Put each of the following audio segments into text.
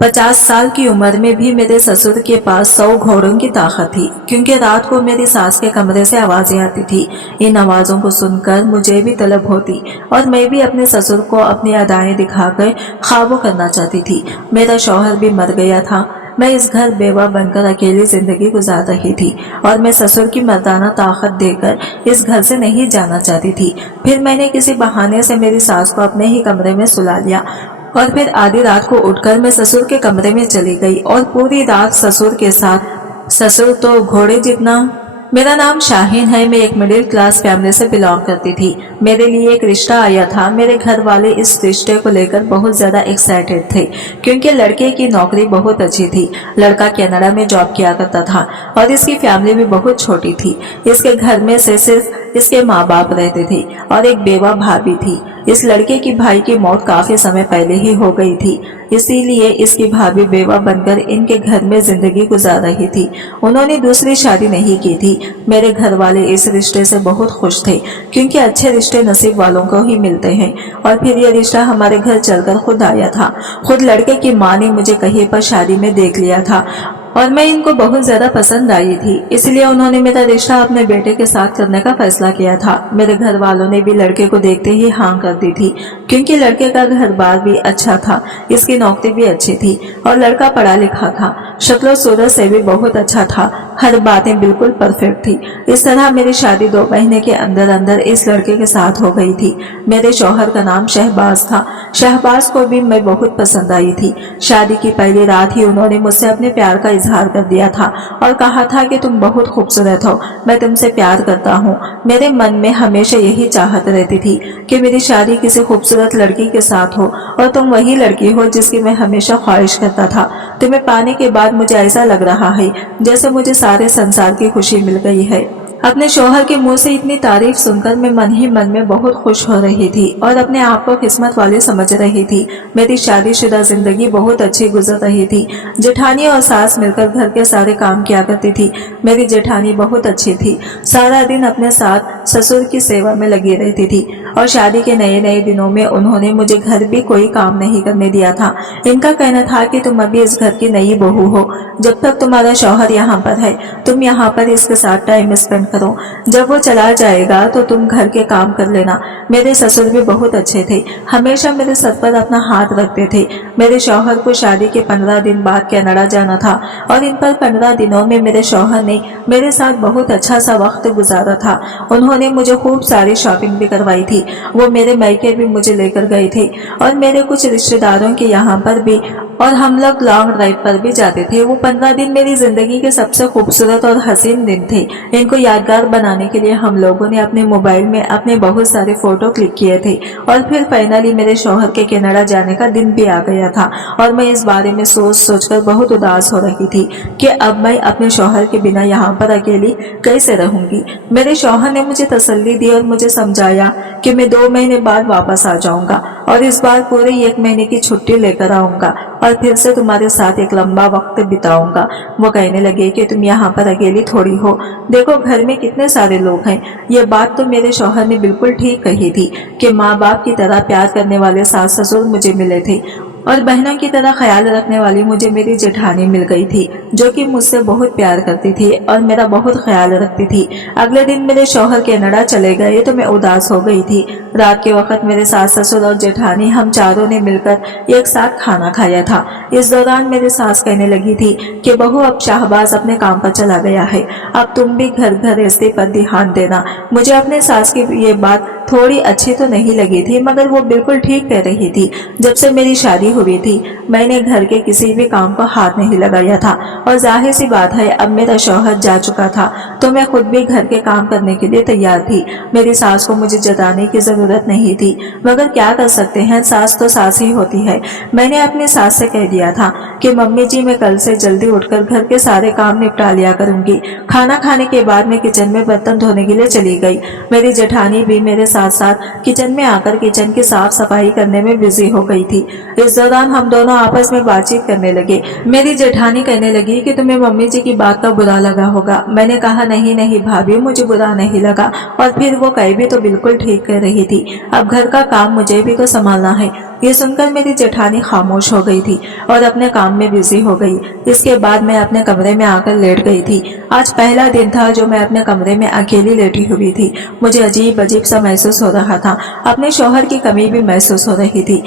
50 साल की उम्र में भी मेरे ससुर के पास 100 घोड़ों की ताकत थी, क्योंकि रात को मेरी सास के कमरे से आवाजें आती थी। इन आवाजों को सुनकर मुझे भी तलब होती और मैं भी अपने ससुर को अपनी अदाएं दिखाकर ख्वाबो करना चाहती थी। मेरा शौहर भी मर गया था। मैं इस घर बेवा बनकर अकेली जिंदगी गुजार रही थी और मैं ससुर की मर्दाना ताकत देकर इस घर से नहीं जाना चाहती थी। फिर मैंने किसी बहाने से मेरी सास को अपने ही कमरे में सुला लिया और फिर आधी रात को उठकर मैं ससुर के कमरे में चली गई और पूरी रात ससुर के साथ। ससुर तो घोड़े जितना। मेरा नाम शाहीन है। मैं एक मिडिल क्लास फैमिली से बिलोंग करती थी। मेरे लिए एक रिश्ता आया था। मेरे घर वाले इस रिश्ते को लेकर बहुत ज्यादा एक्साइटेड थे, क्योंकि लड़के की नौकरी बहुत अच्छी थी। लड़का कनाडा में जॉब किया करता था और इसकी फैमिली भी बहुत छोटी थी। इसके घर में से सिर्फ इसके माँ बाप रहते थे और एक बेवा भाभी थी। इस लड़के की भाई की मौत काफी समय पहले ही हो गई थी, इसीलिए इसकी भाभी बेवा बनकर इनके घर में जिंदगी गुजार रही थी। उन्होंने दूसरी शादी नहीं की थी। मेरे घर वाले इस रिश्ते से बहुत खुश थे, क्योंकि अच्छे रिश्ते नसीब वालों को ही मिलते हैं। और फिर ये रिश्ता हमारे घर चलकर खुद आया था। खुद लड़के की माँ ने मुझे कहीं पर शादी में देख लिया था और मैं इनको बहुत ज्यादा पसंद आई थी, इसलिए उन्होंने मेरा रिश्ता अपने बेटे के साथ करने का फैसला किया था। मेरे घर वालों ने भी लड़के को देखते ही हाँ कर दी थी, क्योंकि लड़के का घर बार भी अच्छा था, इसकी नौकरी भी अच्छी थी और लड़का पढ़ा लिखा था। शक्ल सूरत से भी बहुत अच्छा था। हर बातें बिल्कुल परफेक्ट थी। इस तरह मेरी शादी 2 महीने के अंदर अंदर इस लड़के के साथ हो गई थी। मेरे शौहर का नाम शहबाज था। शहबाज को भी मैं बहुत पसंद आई थी। शादी की पहली रात ही उन्होंने मुझसे अपने प्यार का इजहार कर दिया था और कहा था कि तुम बहुत खूबसूरत हो, मैं तुमसे प्यार करता हूँ। मेरे मन में हमेशा यही चाहत रहती थी कि मेरी शादी किसी खूबसूरत लड़की के साथ हो और तुम वही लड़की हो जिसकी मैं हमेशा ख्वाहिश करता था। तुम्हें पाने के बाद मुझे ऐसा लग रहा है जैसे मुझे सारे संसार की खुशी मिल गई है। अपने शौहर के मुंह से इतनी तारीफ सुनकर मैं मन ही मन में बहुत खुश हो रही थी और अपने आप को किस्मत वाली समझ रही थी। मेरी शादीशुदा जिंदगी बहुत अच्छी गुजर रही थी। जेठानी और सास मिलकर घर के सारे काम किया करती थी। मेरी जेठानी बहुत अच्छी थी। सारा दिन अपने साथ ससुर की सेवा में लगी रहती थी और शादी के नए नए दिनों में उन्होंने मुझे घर भी कोई काम नहीं करने दिया था। इनका कहना था कि तुम अभी इस घर की नई बहू हो, जब तक तुम्हारा शौहर यहाँ पर है तुम यहाँ पर इसके साथ टाइम स्पेंड करो। जब वो चला जाएगा तो तुम घर के काम कर लेना। मेरे ससुर भी बहुत अच्छे थे, हमेशा मेरे सर पर अपना हाथ रखते थे। मेरे शौहर को शादी के 15 दिन बाद कनाडा जाना था और इन पर 15 दिनों में मेरे शौहर ने मेरे साथ बहुत अच्छा सा वक्त गुजारा था। उन्होंने मुझे खूब सारी शॉपिंग भी करवाई थी। वो मेरे मायके भी मुझे लेकर गए थे और मेरे कुछ रिश्तेदारों के यहाँ पर भी, और हम लोग लॉन्ग ड्राइव पर भी जाते थे। वो 15 दिन मेरी जिंदगी के सबसे खूबसूरत और हसीन दिन थे। इनको यादगार बनाने के लिए हम लोगों ने अपने मोबाइल में अपने बहुत सारे फोटो क्लिक किए थे और फिर फाइनली मेरे शौहर के कनाडा जाने का दिन भी आ गया था और मैं इस बारे में सोच सोचकर बहुत उदास हो रही थी कि अब मैं अपने शौहर के बिना यहाँ पर अकेली कैसे रहूंगी। मेरे शौहर ने मुझे तसल्ली दी और मुझे समझाया कि मैं 2 महीने बाद वापस आ जाऊंगा और इस बार पूरे 1 महीने की छुट्टी लेकर आऊंगा और फिर से तुम्हारे साथ एक लंबा वक्त बिताऊंगा। वो कहने लगे कि तुम यहाँ पर अकेली थोड़ी हो, देखो घर में कितने सारे लोग हैं। ये बात तो मेरे शौहर ने बिल्कुल ठीक कही थी कि माँ बाप की तरह प्यार करने वाले सास ससुर मुझे मिले थे और बहनों की तरह ख्याल रखने वाली मुझे मेरी जेठानी मिल गई थी, जो कि मुझसे बहुत प्यार करती थी और मेरा बहुत ख्याल रखती थी। अगले दिन मेरे शौहर कनाडा चले गए तो मैं उदास हो गई थी। रात के वक्त मेरे सास ससुर और जेठानी हम चारों ने मिलकर एक साथ खाना खाया था। इस दौरान मेरी सास कहने लगी थी कि बहू अब शाहबाज अपने काम पर चला गया है, अब तुम भी घर गृहस्थी पर ध्यान देना। मुझे अपने सास की ये बात थोड़ी अच्छी तो नहीं लगी थी, मगर वो बिल्कुल ठीक कह रही थी। जब से मेरी शादी हुई थी मैंने घर के किसी भी काम को हाथ नहीं लगाया था और जाहिर सी बात है अब मेरा शौहर जा चुका था तो मैं खुद भी घर के काम करने के लिए तैयार थी। मेरी सास को मुझे जताने की जरूरत नहीं थी, मगर क्या कर सकते हैं, सास तो सास ही होती है। मैंने अपनी सास से कह दिया था कि मम्मी जी मैं कल से जल्दी उठकर घर के सारे काम निपटा लिया करूंगी। खाना खाने के बाद मैं किचन में बर्तन धोने के लिए चली गई। मेरी जेठानी भी मेरे साथ साथ किचन में आकर किचन की साफ सफाई करने में बिजी हो गई थी। इस दौरान हम दोनों आपस में बातचीत करने लगे। मेरी जेठानी कहने लगी कि तुम्हें मम्मी जी की बात का बुरा लगा होगा। मैंने कहा नहीं नहीं भाभी, मुझे बुरा नहीं लगा। और फिर वो कह भी तो बिल्कुल ठीक कह रही थी, अब घर का काम मुझे भी तो संभालना है। ये सुनकर मेरी जेठानी खामोश हो गई थी और अपने काम में बिजी हो गई। इसके बाद मैं अपने कमरे में आकर लेट गई थी। आज पहला दिन था जो मैं अपने कमरे में अकेली लेटी हुई थी। मुझे अजीब अजीब सा महसूस हो रहा था। अपने शौहर की कमी भी महसूस हो रही थी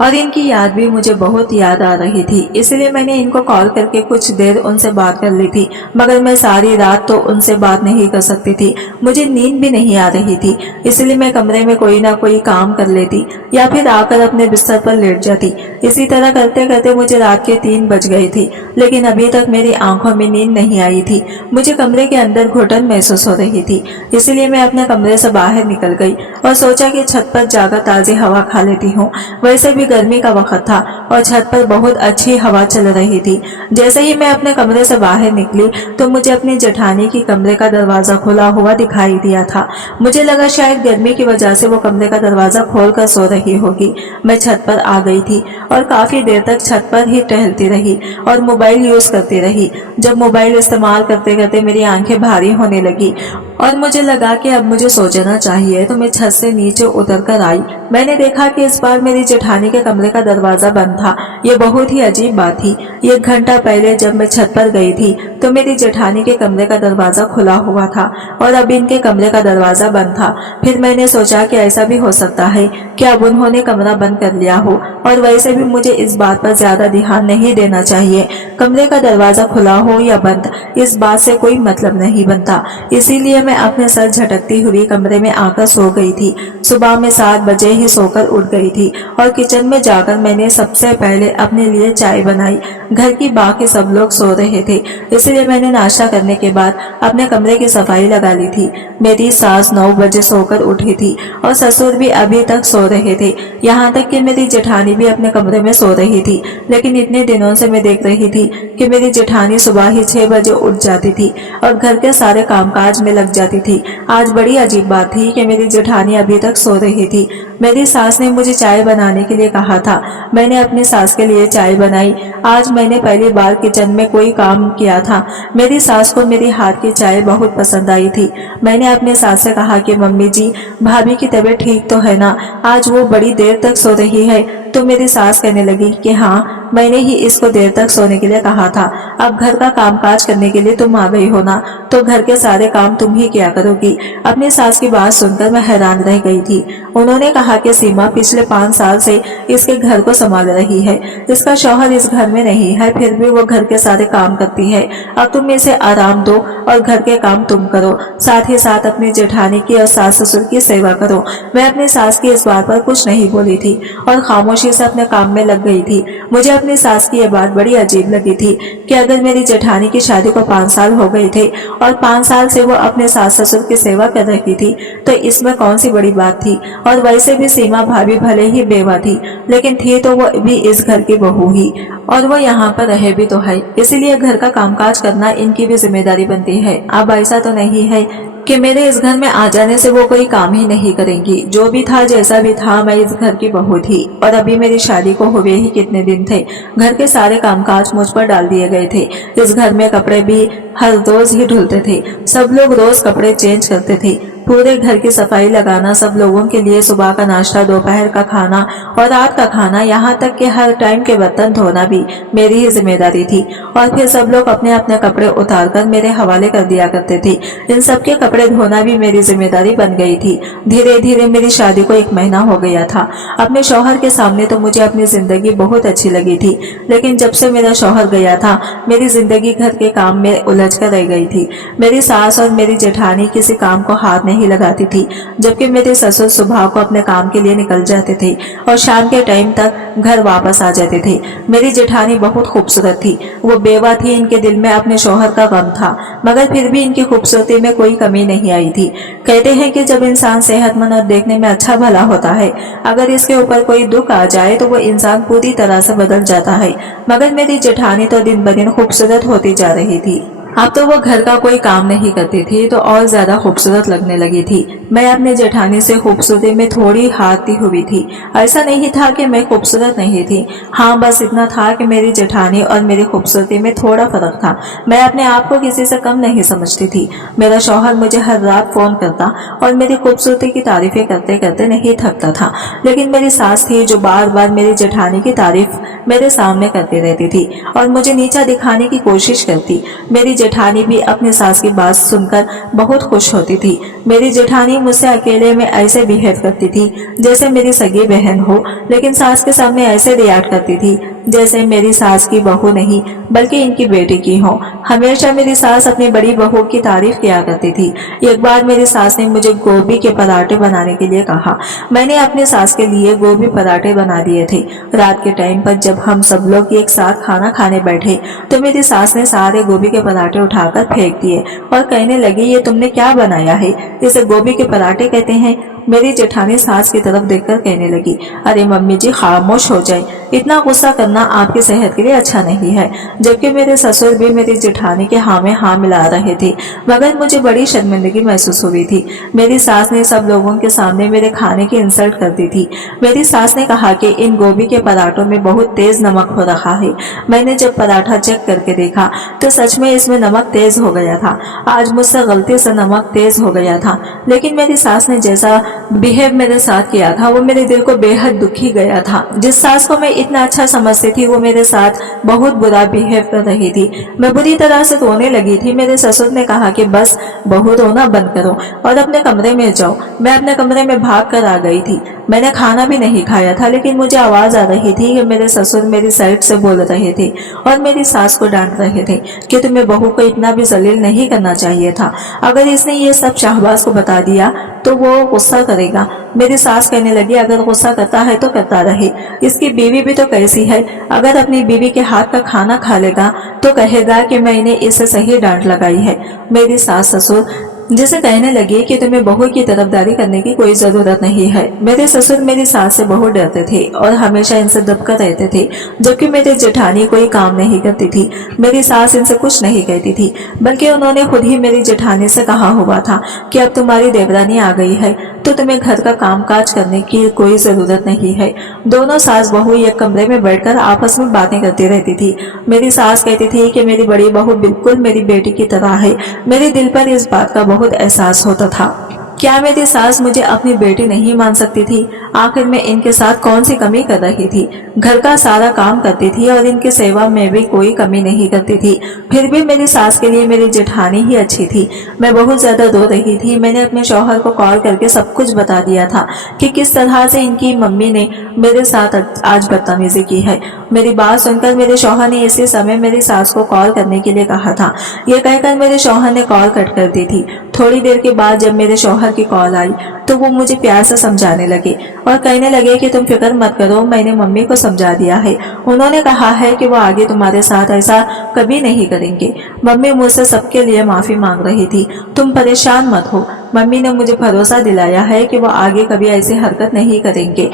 और इनकी याद भी मुझे बहुत याद आ रही थी। इसलिए मैंने इनको कॉल करके कुछ देर उनसे बात कर ली थी, मगर मैं सारी रात तो उनसे बात नहीं कर सकती थी। मुझे नींद भी नहीं आ रही थी, इसलिए मैं कमरे में कोई ना कोई काम कर लेती या फिर आकर अपने बिस्तर पर लेट जाती। इसी तरह करते करते मुझे रात के 3 बज गए थे, लेकिन अभी तक मेरी आंखों में नींद नहीं आई थी। मुझे कमरे के अंदर घुटन महसूस हो रही थी, इसलिए मैं अपने कमरे से बाहर निकल गई और सोचा कि छत पर जाकर ताज़ी हवा खा लेती हूँ। वैसे भी गर्मी का वक्त था और छत पर बहुत अच्छी हवा चल रही थी। जैसे ही मैं अपने कमरे से बाहर निकली तो मुझे अपनी जेठानी की कमरे का दरवाजा खुला हुआ दिखाई दिया था। मुझे लगा शायद गर्मी की वजह से वो कमरे का दरवाजा खोलकर सो रही होगी। मैं छत पर आ गई थी और काफी देर तक छत पर ही टहलती रही और मोबाइल यूज करती रही। जब मोबाइल इस्तेमाल करते करते मेरी आंखें भारी होने लगी और मुझे लगा कि अब मुझे सो जाना चाहिए, तो मैं छत से नीचे उतर कर आई। मैंने देखा कि इस बार मेरी जेठानी के कमरे का दरवाजा बंद था। ये बहुत ही अजीब बात थी। 1 घंटा पहले जब मैं छत पर गई थी तो मेरी जेठानी के कमरे का दरवाजा खुला हुआ था और अब इनके कमरे का दरवाजा बंद था। फिर मैंने सोचा कि ऐसा भी हो सकता है कि अब उन्होंने कमरा बंद कर लिया हो, और वैसे भी मुझे इस बात पर ज्यादा ध्यान नहीं देना चाहिए। कमरे का दरवाजा खुला हो या बंद, इस बात से कोई मतलब नहीं बनता। इसीलिए मैं अपने सर झटकती हुई कमरे में आकर सो गई थी। सुबह में 7 बजे ही सोकर उठ गई थी और किचन में जाकर मैंने सबसे पहले अपने लिए चाय बनाई। घर की बाकी सब लोग सो रहे थे, इसलिए मैंने नाश्ता करने के बाद अपने कमरे की सफाई लगा ली थी। मेरी सास 9 बजे सोकर उठी थी और ससुर भी अभी तक सो रहे थे। यहाँ तक कि मेरी जेठानी भी अपने कमरे में सो रही थी। लेकिन इतने दिनों से मैं देख रही थी कि मेरी जेठानी सुबह ही 6 बजे उठ जाती थी और घर के सारे कामकाज में लग जाती थी। आज बड़ी अजीब बात थी कि मेरी जेठानी अभी तक सो रही थी। मेरी सास ने मुझे चाय बनाने के लिए कहा था। मैंने अपनी सास के लिए चाय बनाई। आज मैंने पहली बार किचन में कोई काम किया था। मेरी सास को मेरी हाथ की चाय बहुत पसंद आई थी। मैंने अपनी सास से कहा कि मम्मी जी, भाभी की तबीयत ठीक तो है ना? आज वो बड़ी देर तक सो रही है। तो मेरी सास कहने लगी कि हाँ, मैंने ही इसको देर तक सोने के लिए कहा था। अब घर का कामकाज करने के लिए तुम आ गई हो ना, तो घर के सारे काम तुम ही किया करोगी। अपनी सास की बात सुनकर मैं हैरान रह गई थी। उन्होंने कहा कि सीमा पिछले 5 साल से इसके घर को संभाल रही है। इसका शौहर इस घर में नहीं है, फिर भी वो घर के सारे काम करती है। अब तुम इसे आराम दो और घर के काम तुम करो, साथ ही साथ अपनी जेठानी की और सास ससुर की सेवा करो। मैं अपनी सास की इस बात पर कुछ नहीं बोली थी और खामोशी से अपने काम में लग गई थी। मुझे अपनी सास की यह बात बड़ी अजीब लगी थी कि अगर मेरी जेठानी की शादी को 5 साल हो गए थे और 5 साल से वो अपने सास ससुर की सेवा कर रही थी, तो इसमें कौन सी बड़ी बात थी। और वैसे भी सीमा भाभी भले ही बेवा थी, लेकिन थी तो वो भी इस घर की बहू ही, और वो यहाँ पर रहे भी तो है, इसीलिए घर का कामकाज करना इनकी भी जिम्मेदारी बनती है। अब ऐसा तो नहीं है कि मेरे इस घर में आ जाने से वो कोई काम ही नहीं करेंगी। जो भी था जैसा भी था, मैं इस घर की बहू थी और अभी मेरी शादी को हुए ही कितने दिन थे। घर के सारे कामकाज मुझ पर डाल दिए गए थे। इस घर में कपड़े भी हर रोज ही धुलते थे। सब लोग रोज कपड़े चेंज करते थे। पूरे घर की सफाई लगाना, सब लोगों के लिए सुबह का नाश्ता, दोपहर का खाना और रात का खाना, यहाँ तक कि हर टाइम के बर्तन धोना भी मेरी ही जिम्मेदारी थी। और फिर सब लोग अपने अपने कपड़े उतार कर मेरे हवाले कर दिया करते थे। इन सबके कपड़े धोना भी मेरी जिम्मेदारी बन गई थी। धीरे धीरे मेरी शादी को 1 महीना हो गया था। अपने शौहर के सामने तो मुझे अपनी जिंदगी बहुत अच्छी लगी थी, लेकिन जब से मेरा शौहर गया था, मेरी जिंदगी घर के काम में उलझ कर रह गई थी। मेरी सास और मेरी जेठानी किसी काम को हाथ नहीं लगाती थी, जबकि मेरे ससुर सुबह को अपने काम के लिए निकल जाते थे और शाम के टाइम तक घर वापस आ जाते थे। मेरी जेठानी बहुत खूबसूरत थी। वो बेवा थी, इनके दिल में अपने शौहर का गम था, मगर फिर भी इनकी खूबसूरती में कोई कमी नहीं आई थी। कहते हैं कि जब इंसान सेहतमंद और देखने में अच्छा भला होता है, अगर इसके ऊपर कोई दुख आ जाए तो वो इंसान पूरी तरह से बदल जाता है। मगर मेरी जेठानी तो दिन ब दिन खूबसूरत होती जा रही थी। अब तो वो घर का कोई काम नहीं करती थी तो और ज्यादा खूबसूरत लगने लगी थी। मैं अपनी जेठानी से खूबसूरती में थोड़ी हारती हुई थी। ऐसा नहीं था कि मैं खूबसूरत नहीं थी, हाँ बस इतना था कि मेरी जेठानी और मेरी खूबसूरती में थोड़ा फर्क था। मैं अपने आप को किसी से कम नहीं समझती थी। मेरा शौहर मुझे हर रात फोन करता और मेरी खूबसूरती की तारीफें करते करते नहीं थकता था, लेकिन मेरी सास थी जो बार बार मेरी जेठानी की तारीफ मेरे सामने करती रहती थी और मुझे नीचा दिखाने की कोशिश करती। मेरी जेठानी भी अपनी सास की बात सुनकर बहुत खुश होती थी। मेरी जेठानी मुझसे अकेले में ऐसे बिहेव करती थी जैसे मेरी सगी बहन हो, लेकिन सास के सामने ऐसे रिएक्ट करती थी जैसे मेरी सास की बहू नहीं बल्कि इनकी बेटी की हो। हमेशा मेरी सास अपनी बड़ी बहू की तारीफ किया करती थी। एक बार मेरी सास ने मुझे गोभी के पराठे बनाने के लिए कहा। मैंने अपनी सास के लिए गोभी पराठे बना दिए थे। रात के टाइम पर जब हम सब लोग एक साथ खाना खाने बैठे तो मेरी सास ने सारे गोभी के पराठे उठाकर फेंक दिए और कहने लगी, ये तुमने क्या बनाया है, इसे गोभी के पराठे कहते हैं। मेरी जेठानी सास की तरफ देखकर कहने लगी, अरे मम्मी जी खामोश हो जाए, इतना गुस्सा करना आपकी सेहत के लिए अच्छा नहीं है। जबकि मेरे ससुर भी मेरी जेठानी के हाँ में हाँ मिला रहे थे, मगर मुझे बड़ी शर्मिंदगी महसूस हुई थी। मेरी सास ने सब लोगों के सामने मेरे खाने की इंसल्ट कर दी थी। मेरी सास ने कहा कि इन गोभी के पराठों में बहुत तेज नमक हो रहा है। मैंने जब पराठा चेक करके देखा तो सच में इसमें नमक तेज हो गया था। आज मुझसे गलती से नमक तेज हो गया था, लेकिन मेरी सास ने जैसा बिहेव मेरे साथ किया था वो मेरे दिल को बेहद दुखी गया था। जिस सास को मैं इतना अच्छा समझती थी वो मेरे साथ बहुत बुरा बिहेव कर रही थी। मैं बुरी तरह से रोने लगी थी। मेरे ससुर ने कहा कि बस बहू रोना बंद करो और अपने कमरे में जाओ। मैं अपने कमरे में भाग कर आ गई थी। मैंने खाना भी नहीं खाया था, लेकिन मुझे आवाज आ रही थी कि मेरे ससुर मेरी साइड से बोल रहे थे और मेरी सास को डांट रहे थे कि तुम्हें बहू को इतना भी जलील नहीं करना चाहिए था। अगर इसने ये सब शाहबाज को बता दिया तो वो गुस्सा करेगा। मेरी सास कहने लगी, अगर गुस्सा करता है तो करता रहे, इसकी बीवी भी तो कैसी है, अगर अपनी बीवी के हाथ का खाना खा लेगा तो कहेगा कि मैंने इसे सही डांट लगाई है। मेरी सास ससुर जिसे कहने लगी कि तुम्हें बहू की तरफदारी करने की कोई जरूरत नहीं है। मेरे ससुर मेरी सास से बहुत डरते थे और हमेशा इनसे दबकर रहते थे, जबकि मेरी जेठानी कोई काम नहीं करती थी। मेरी सास इनसे कुछ नहीं कहती थी, बल्कि उन्होंने खुद ही मेरी जेठानी से कहा हुआ था कि अब तुम्हारी देवरानी आ गई है तो तुम्हें घर का काम काज करने की कोई जरूरत नहीं है। दोनों सास बहू एक कमरे में बैठकर आपस में बातें करती रहती थी। मेरी सास कहती थी कि मेरी बड़ी बहू बिल्कुल मेरी बेटी की तरह है। मेरे दिल पर इस बात का बहुत एहसास होता था। क्या मेरी सास मुझे अपनी बेटी नहीं मान सकती थी? आखिर मैं इनके साथ कौन सी कमी कर रही थी? घर का सारा काम करती थी और इनकी सेवा में भी कोई कमी नहीं करती थी। फिर भी मेरी सास के लिए मेरी जेठानी ही अच्छी थी। मैं बहुत ज्यादा रो रही थी। मैंने अपने शौहर को कॉल करके सब कुछ बता दिया था कि किस तरह से इनकी मम्मी ने मेरे साथ आज बदतमीजी की है। मेरी बात सुनकर मेरे शौहर ने इसी समय मेरी सास को कॉल करने के लिए कहा था। यह कहकर मेरे शौहर ने कॉल कट कर दी थी। थोड़ी देर के बाद जब मेरे शौहर की कॉल आई तो वो मुझे प्यार से समझाने लगे और कहने लगे कि तुम फिक्र मत करो, मैंने मम्मी को समझा दिया है। उन्होंने कहा है कि वो आगे तुम्हारे साथ ऐसा कभी नहीं करेंगे। मम्मी मुझसे सबके लिए माफी मांग रही थी, तुम परेशान मत हो। मम्मी ने मुझे भरोसा दिलाया है कि वो आगे कभी ऐसी हरकत नहीं करेंगे।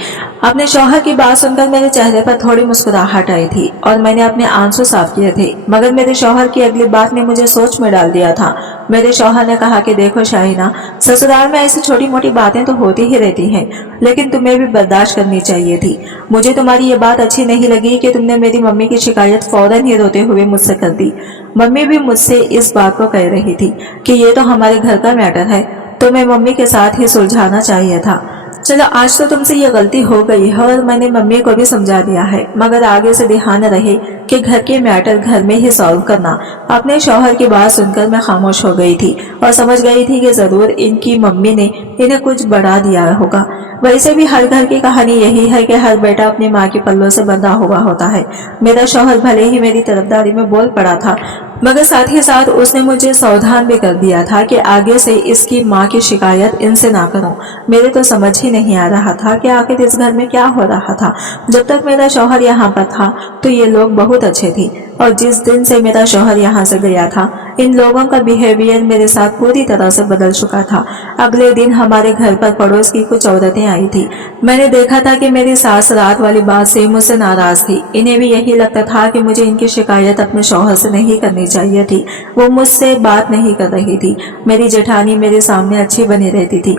अपने शौहर की बात सुनकर मेरे चेहरे पर थोड़ी मुस्कुराहट आई थी और मैंने अपने आंसू साफ किए थे, मगर मेरे शौहर की अगली बात ने मुझे सोच में डाल दिया था। मेरे शौहर ने कहा कि देखो शाहीना, ससुराल में ऐसी छोटी मोटी बातें तो होती ही रहती हैं, लेकिन तुम्हें भी बर्दाश्त करनी चाहिए थी। मुझे तुम्हारी ये बात अच्छी नहीं लगी कि तुमने मेरी मम्मी की शिकायत फौरन ही रोते हुए मुझसे कर दी। मम्मी भी मुझसे इस बात को कह रही थी कि ये तो हमारे घर का मैटर है, तो मैं मम्मी के साथ ही सुलझाना चाहिए था। चलो आज तो तुमसे ये गलती हो गई है और मैंने मम्मी को भी समझा दिया है, मगर आगे से ध्यान रहे कि घर के मैटर घर में ही सॉल्व करना। अपने शौहर की बात सुनकर मैं खामोश हो गई थी और समझ गई थी कि जरूर इनकी मम्मी ने इन्हें कुछ बढ़ा दिया होगा। वैसे भी हर घर की कहानी यही है कि हर बेटा अपनी माँ के पल्लों से बंधा हुआ होता है। मेरा शौहर भले ही मेरी तरफदारी में बोल पड़ा था, मगर साथ ही साथ उसने मुझे सावधान भी कर दिया था कि आगे से इसकी माँ की शिकायत इनसे ना करूं। मेरे तो समझ ही नहीं आ रहा था कि आखिर इस घर में क्या हो रहा था। जब तक मेरा शौहर यहाँ पर था तो ये लोग बहुत अच्छे थे। और जिस दिन से मेरा शौहर यहाँ से गया था, इन लोगों का बिहेवियर मेरे साथ पूरी तरह से बदल चुका था। अगले दिन हमारे घर पर पड़ोस की कुछ औरतें आई थी। मैंने देखा था कि मेरी सास रात वाली बात से मुझसे नाराज थी। इन्हें भी यही लगता था कि मुझे इनकी शिकायत अपने शौहर से नहीं करनी चाहिए थी। वो मुझसे बात नहीं कर रही थी। मेरी जेठानी मेरे सामने अच्छी बनी रहती थी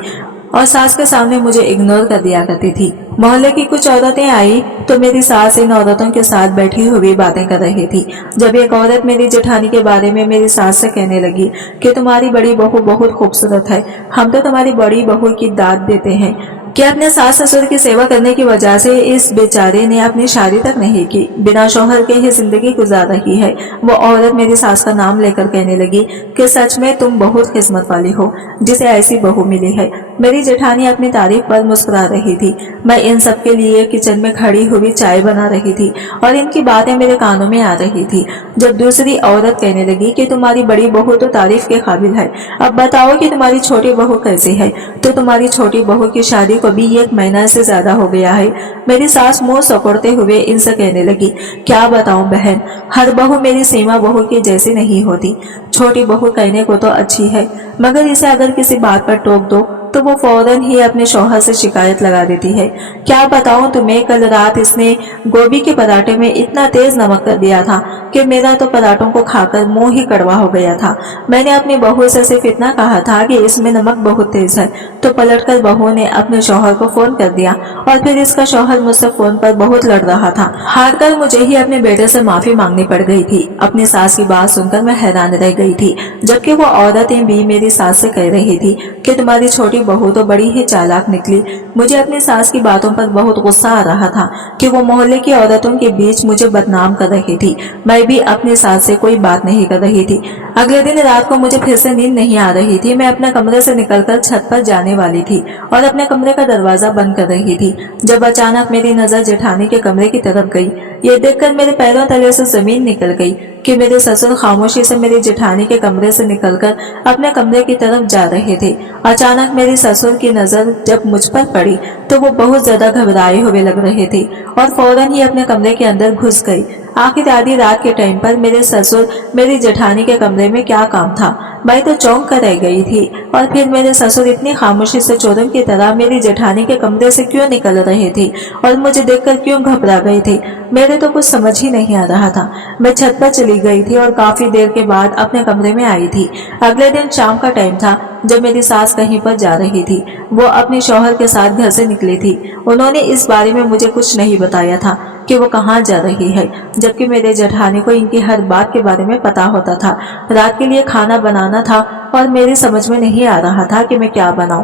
और सास के सामने मुझे इग्नोर कर दिया करती थी। मोहल्ले की कुछ औरतें आई तो मेरी सास इन औरतों के साथ बैठी हुई बातें कर रही थी। जब एक औरत मेरी जेठानी के बारे में मेरी सास से कहने लगी कि तुम्हारी बड़ी बहू बहुत खूबसूरत है, हम तो तुम्हारी बड़ी बहू की दाद देते हैं, कि अपने सास ससुर की सेवा करने की वजह से इस बेचारे ने अपनी शादी तक नहीं की, बिना शौहर के ही जिंदगी गुजार रही है। वो औरत मेरी सास का नाम लेकर कहने लगी कि सच में तुम बहुत किस्मत वाली हो जिसे ऐसी बहू मिली है। मेरी जेठानी अपनी तारीफ पर मुस्कुरा रही थी। मैं इन सब के लिए किचन में खड़ी हुई चाय बना रही थी और इनकी बातें मेरे कानों में आ रही थी, जब दूसरी औरत कहने लगी कि तुम्हारी बड़ी बहू तो तारीफ के काबिल है, अब बताओ कि तुम्हारी छोटी बहू कैसी है। तो तुम्हारी छोटी बहू की शादी को भी 1 महीना से ज्यादा हो गया है। मेरी सास मुंह सकोड़ते हुए इनसे कहने लगी, क्या बताऊं बहन, हर बहू मेरी सीमा बहू की जैसी नहीं होती। छोटी बहू कहने को तो अच्छी है, मगर इसे अगर किसी बात पर टोक दो तो वो फौरन ही अपने शौहर से शिकायत लगा देती है। क्या बताऊं तुम्हें, कल रात इसने गोभी के पराठे में इतना तेज नमक कर दिया था कि मेरा तो पराठों को खाकर मुंह ही कड़वा हो गया था। मैंने अपनी बहू से सिर्फ इतना कहा था कि इसमें नमक बहुत तेज है, तो पलटकर बहू ने अपने शौहर को फोन कर दिया और फिर इसका शौहर मुझसे फोन पर बहुत लड़ रहा था। हार कर मुझे ही अपने बेटे से माफी मांगनी पड़ गई थी। अपनी सास की बात सुनकर मैं हैरान रह गई थी, जबकि वो औरतें भी मेरी सास से कह रही थी कि तुम्हारी छोटी बहू तो बड़ी ही चालाक निकली। मुझे अपनी सास की बातों पर बहुत गुस्सा आ रहा था कि वो मोहल्ले की औरतों के बीच मुझे बदनाम कर रही थी। मैं भी अपनी सास से कोई बात नहीं कर रही थी। अगले दिन रात को मुझे फिर से नींद नहीं आ रही थी। मैं अपने कमरे से निकलकर छत पर जाने वाली थी और अपने कमरे का दरवाजा बंद कर रही थी, जब अचानक मेरी नजर जेठानी के कमरे की तरफ गई। ये देखकर मेरे पैरों तले से जमीन निकल गई कि मेरे ससुर खामोशी से मेरी जेठानी के कमरे से निकलकर अपने कमरे की तरफ जा रहे थे। अचानक मेरे ससुर की नजर जब मुझ पर पड़ी तो वो बहुत ज्यादा घबराए हुए लग रहे थे और फौरन ही अपने कमरे के अंदर घुस गई। आखिर आधी रात के टाइम पर मेरे ससुर मेरी जेठानी के कमरे में क्या काम था? मैं तो चौंक कर रह गई थी। और फिर मेरे ससुर इतनी खामोशी से चोरों की तरह मेरी जेठानी के कमरे से क्यों निकल रहे थे और मुझे देखकर क्यों घबरा गए थे? मेरे तो कुछ समझ ही नहीं आ रहा था। मैं छत पर चली गई थी और काफी देर के बाद अपने कमरे में आई थी। अगले दिन शाम का टाइम था जब मेरी सास कहीं पर जा रही थी। वो अपने शौहर के साथ घर से निकली थी। उन्होंने इस बारे में मुझे कुछ नहीं बताया था कि वो कहाँ जा रही है, जबकि मेरे जेठानी को इनकी हर बात के बारे में पता होता था। रात के लिए खाना बनाना था और मेरी समझ में नहीं आ रहा था कि मैं क्या बनाऊं।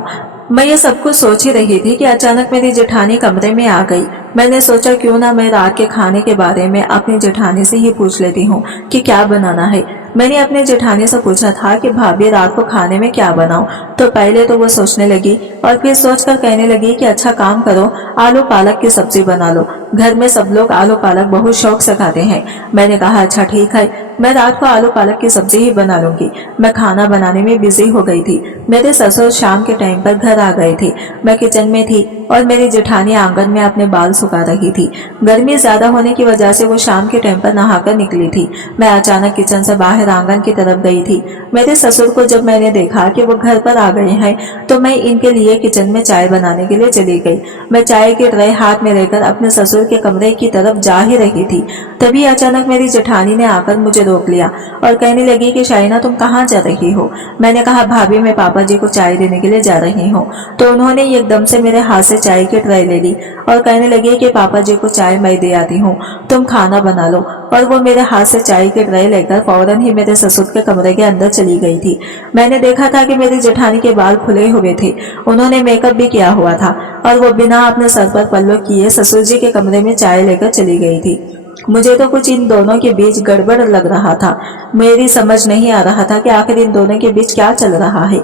मैं ये सब कुछ सोच ही रही थी कि अचानक मेरी जेठानी कमरे में आ गई। मैंने सोचा क्यों ना मैं रात के खाने के बारे में अपनी जेठानी से ही पूछ लेती हूँ कि क्या बनाना है। मैंने अपने जेठानी से पूछा था कि भाभी रात को खाने में क्या बनाऊं, तो पहले तो वो सोचने लगी और फिर सोचकर कहने लगी कि अच्छा काम करो, आलू पालक की सब्जी बना लो। घर में सब लोग आलू पालक बहुत शौक से खाते हैं। मैंने कहा अच्छा ठीक है, मैं रात को आलू पालक की सब्जी ही बना लूंगी। मैं खाना बनाने में बिजी हो गई थी। मेरे ससुर शाम के टाइम पर घर आ गए थे। मैं किचन में थी और मेरी जेठानी आंगन में अपने बाल सुखा रही थी। गर्मी ज्यादा होने की वजह से वो शाम के टाइम पर नहाकर निकली थी। मैं अचानक किचन से बाहर आंगन की तरफ गई थी। मेरे ससुर को जब मैंने देखा कि वो घर पर आ गए हैं तो मैं इनके लिए किचन में चाय बनाने के लिए चली गई। मैं चाय की ट्रे हाथ में लेकर अपने ससुर के कमरे की तरफ जा ही रही थी, तभी अचानक मेरी जेठानी ने आकर मुझे रोक लिया और कहने लगी कि शाइना तुम कहाँ जा रही हो? मैंने कहा भाभी मैं पापा जी को चाय देने के लिए जा रही हूँ। तो उन्होंने एकदम से मेरे हाथ से चाय की ट्रे ले ली और कहने लगी कि पापा जी को चाय मैं दे आती हूँ, तुम खाना बना लो। और वो मेरे हाथ से चाय की ट्रे लेकर फौरन ही मेरे ससुर के कमरे के अंदर चली गई थी। मैंने देखा था कि मेरी जेठानी के बाल खुले हुए थे, उन्होंने मेकअप भी किया हुआ था और वो बिना अपने सर पर पल्लू किए ससुर जी के कमरे में चाय लेकर चली गई थी। मुझे तो कुछ इन दोनों के बीच गड़बड़ लग रहा था। मेरी समझ नहीं आ रहा था कि आखिर इन दोनों के बीच क्या चल रहा है।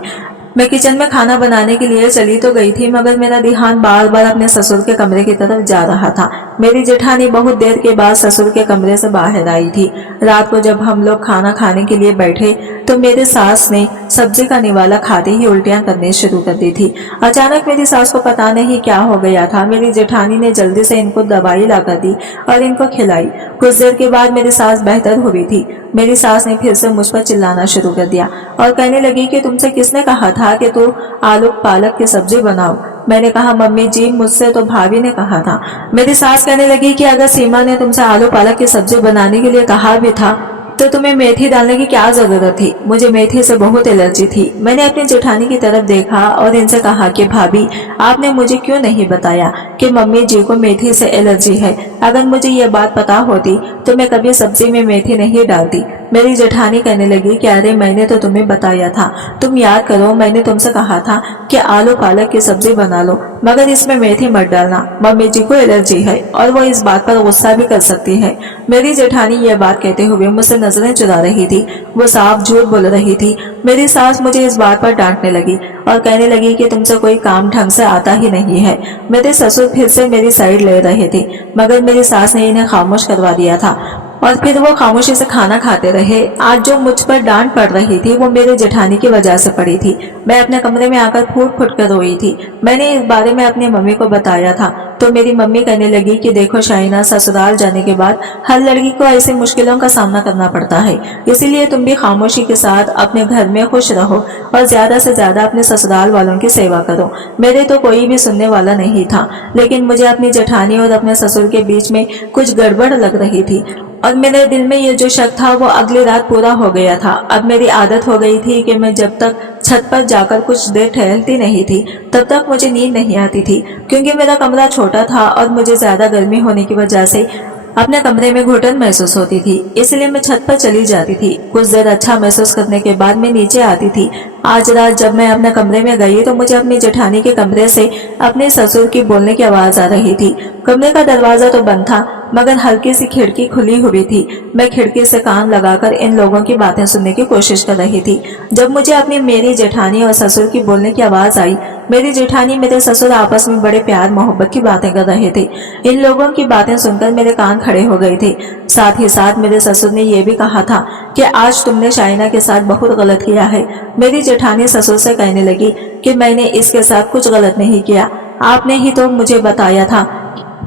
मैं किचन में खाना बनाने के लिए चली तो गई थी, मगर मेरा ध्यान बार बार अपने ससुर के कमरे की तरफ जा रहा था। मेरी जेठानी बहुत देर के बाद ससुर के कमरे से बाहर आई थी। रात को जब हम लोग खाना खाने के लिए बैठे तो मेरे सास ने सब्जी का निवाला खाते ही उल्टियां करनी शुरू कर दी थी। अचानक मेरी सास को पता नहीं क्या हो गया था। मेरी जेठानी ने जल्दी से इनको दवाई लाकर दी और इनको खिलाई। कुछ देर के बाद मेरी सास बेहतर हुई थी। मेरी सास ने फिर से मुझ पर चिल्लाना शुरू कर दिया और कहने लगी कि तुमसे किसने कहा था कि तू आलू पालक की सब्जी बनाओ। मैंने कहा मम्मी जी, मुझसे तो भाभी ने कहा था। मेरी सास कहने लगी कि अगर सीमा ने तुमसे आलू पालक की सब्जी बनाने के लिए कहा भी था तो तुम्हें मेथी डालने की क्या जरूरत थी। मुझे मेथी से बहुत एलर्जी थी। मैंने अपनी जेठानी की तरफ देखा और इनसे कहा कि भाभी, आपने मुझे क्यों नहीं बताया कि मम्मी जी को मेथी से एलर्जी है। अगर मुझे ये बात पता होती तो मैं कभी सब्जी में मेथी नहीं डालती। मेरी जेठानी कहने लगी कि अरे मैंने तो तुम्हें बताया था, तुम याद करो, मैंने तुमसे कहा था कि आलू पालक की सब्जी बना लो मगर इसमें मेथी मत डालना। मम्मी जी को एलर्जी है और वो इस बात पर गुस्सा भी कर सकती है। मेरी जेठानी ये बात कहते हुए मुझसे नजरें चुरा रही थी। वो साफ झूठ बोल रही थी। मेरी सास मुझे इस बात पर डांटने लगी और कहने लगी कि तुमसे कोई काम ढंग से आता ही नहीं है। मेरे ससुर फिर से मेरी साइड ले रहे थे मगर मेरी सास ने इन्हें खामोश करवा दिया था और फिर वो खामोशी से खाना खाते रहे। आज जो मुझ पर डांट पड़ रही थी वो मेरे जेठानी की वजह से पड़ी थी। मैं अपने कमरे में आकर फूट फूट कर रोई थी। मैंने इस बारे में अपनी मम्मी को बताया था तो मेरी मम्मी कहने लगी कि देखो शाइना, ससुराल जाने के बाद हर लड़की को ऐसी मुश्किलों का सामना करना पड़ता है, इसीलिए तुम भी खामोशी के साथ अपने घर में खुश रहो और ज्यादा से ज्यादा अपने ससुराल वालों की सेवा करो। मेरे तो कोई भी सुनने वाला नहीं था, लेकिन मुझे अपनी जेठानी और अपने ससुर के बीच में कुछ गड़बड़ लग रही थी और मेरे दिल में ये जो शक था वो अगली रात पूरा हो गया था। अब मेरी आदत हो गई थी कि मैं जब तक छत पर जाकर कुछ देर टहलती नहीं थी तब तक मुझे नींद नहीं आती थी, क्योंकि मेरा कमरा छोटा था और मुझे ज्यादा गर्मी होने की वजह से अपने कमरे में घुटन महसूस होती थी। इसलिए मैं छत पर चली जाती थी। कुछ देर अच्छा महसूस करने के बाद मैं नीचे आती थी। आज रात जब मैं अपने कमरे में गई तो मुझे अपनी जेठानी के कमरे से अपने ससुर की बोलने की आवाज आ रही थी। कमरे का दरवाजा तो बंद था मगर हल्की सी खिड़की खुली हुई थी। मैं खिड़की से कान लगाकर इन लोगों की बातें सुनने की कोशिश कर रही थी। जब मुझे अपनी मेरी जेठानी और ससुर की बोलने की आवाज आई, मेरी जेठानी मेरे ससुर आपस में बड़े प्यार मोहब्बत की बातें कर रहे थे। इन लोगों की बातें सुनकर मेरे कान खड़े हो गए थे। साथ ही साथ मेरे ससुर ने यह भी कहा था कि आज तुमने शाइना के साथ बहुत गलत किया है। मेरी जेठानी ससुर से कहने लगी कि मैंने इसके साथ कुछ गलत नहीं किया, आपने ही तो मुझे बताया था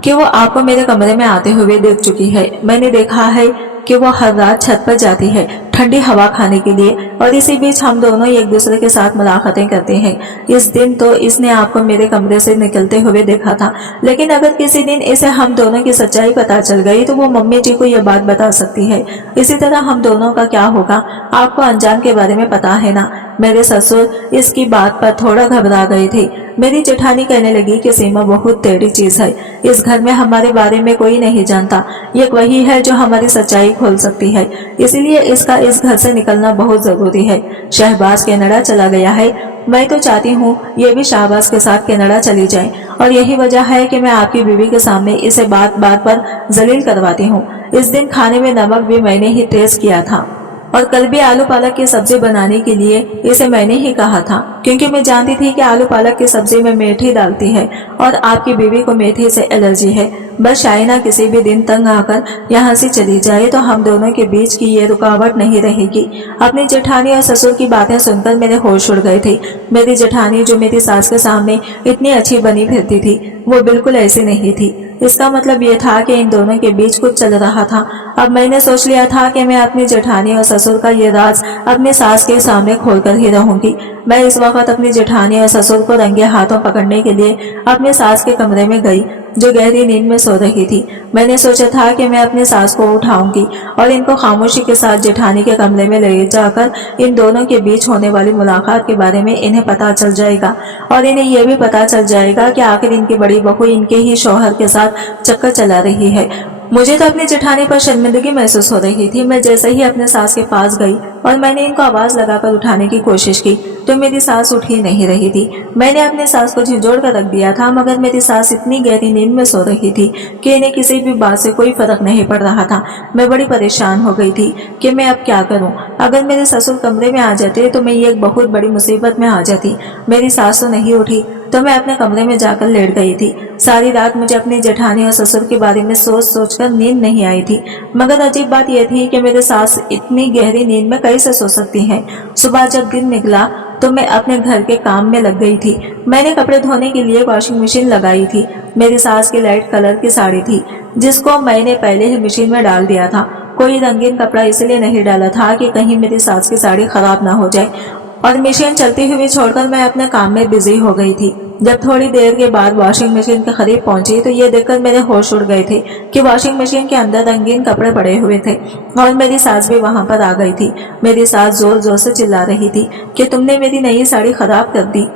कि वो आपको मेरे कमरे में आते हुए देख चुकी है। मैंने देखा है कि वो हर रात छत पर जाती है ठंडी हवा खाने के लिए और इसी बीच हम दोनों एक दूसरे के साथ मुलाकातें करते हैं। इस दिन तो इसने आपको मेरे कमरे से निकलते हुए देखा था, लेकिन अगर किसी दिन इसे हम दोनों की सच्चाई पता चल गई तो वो मम्मी जी को यह बात बता सकती है। इसी तरह हम दोनों का क्या होगा आपको अंजाम के बारे में पता है ना। मेरे ससुर इसकी बात पर थोड़ा घबरा गए थे। मेरी जेठानी कहने लगी कि सीमा बहुत टेढ़ी चीज है, इस घर में हमारे बारे में कोई नहीं जानता, ये वही है जो हमारी सच्चाई खोल सकती है, इसीलिए इसका इस घर से निकलना बहुत जरूरी है। शहबाज कनाडा चला गया है, मैं तो चाहती हूँ ये भी शाहबाज के साथ कनाडा चली जाए और यही वजह है कि मैं आपकी बीवी के सामने इसे बात बात पर जलील करवाती हूँ। इस दिन खाने में नमक भी मैंने ही तेज किया था और कल भी आलू पालक की सब्जी बनाने के लिए इसे मैंने ही कहा था, क्योंकि मैं जानती थी कि आलू पालक की सब्जी में मेथी डालती है और आपकी बीवी को मेथी से एलर्जी है। बस शाइना किसी भी दिन तंग आकर यहाँ से चली जाए तो हम दोनों के बीच की ये रुकावट नहीं रहेगी। अपनी जेठानी और ससुर की बातें सुनकर मेरे होश उड़ गए थे। मेरी जेठानी जो मेरी सास के सामने इतनी अच्छी बनी फिरती थी वो बिल्कुल ऐसी नहीं थी। इसका मतलब ये था कि इन दोनों के बीच कुछ चल रहा था। अब मैंने सोच लिया था कि मैं अपनी जेठानी और ससुर का ये राज अपनी सास के सामने खोलकर ही रहूंगी। मैं इस वक्त अपनी जेठानी और ससुर को रंगे हाथों पकड़ने के लिए अपने सास के कमरे में गई जो गहरी नींद में सो रही थी। मैंने सोचा था कि मैं अपनी सास को उठाऊंगी और इनको खामोशी के साथ जेठानी के कमरे में ले जाकर इन दोनों के बीच होने वाली मुलाकात के बारे में इन्हें पता चल जाएगा और इन्हें यह भी पता चल जाएगा कि आखिर इनकी बड़ी बहू इनके ही शौहर के साथ चक्कर चला रही है। मुझे तो अपनी जेठानी पर शर्मिंदगी महसूस हो रही थी। मैं जैसे ही अपने सास के पास गई और मैंने इनको आवाज लगाकर उठाने की कोशिश की तो मेरी सास उठ ही नहीं रही थी। मैंने अपनी सास को झिझोड़ कर रख दिया था मगर मेरी सास इतनी गहरी नींद में सो रही थी कि इन्हें किसी भी बात से कोई फर्क नहीं पड़ रहा था। मैं बड़ी परेशान हो गई थी कि मैं अब क्या करूं। अगर मेरे ससुर कमरे में आ जाते तो मैं ये एक बहुत बड़ी मुसीबत में आ जाती। मेरी सास तो नहीं उठी। तो मैं अपने कमरे में जाकर लेट गई थी। सारी रात मुझे अपनी जेठानी और ससुर के बारे में सोच सोच कर नींद नहीं आई थी, मगर अजीब बात यह थी कि मेरे सास इतनी गहरी नींद में कैसे सो सकती हैं। सुबह जब दिन निकला तो मैं अपने घर के काम में लग गई थी। मैंने कपड़े धोने के लिए वॉशिंग मशीन लगाई थी। मेरी सास की लाइट कलर की साड़ी थी, जिसको मैंने पहले ही मशीन में डाल दिया था। कोई रंगीन कपड़ा इसलिए नहीं डाला था कि कहीं मेरी सास की साड़ी खराब ना हो जाए, और मशीन चलती हुई छोड़कर मैं अपने काम में बिजी हो गई थी। जब थोड़ी देर के बाद वॉशिंग मशीन के करीब पहुंची तो ये देखकर मेरे होश उड़ गए थे कि वॉशिंग मशीन के अंदर रंगीन कपड़े पड़े हुए थे और मेरी सास भी वहां पर आ गई थी। मेरी सास जोर जोर से चिल्ला रही थी कि तुमने मेरी नई साड़ी खराब कर दी।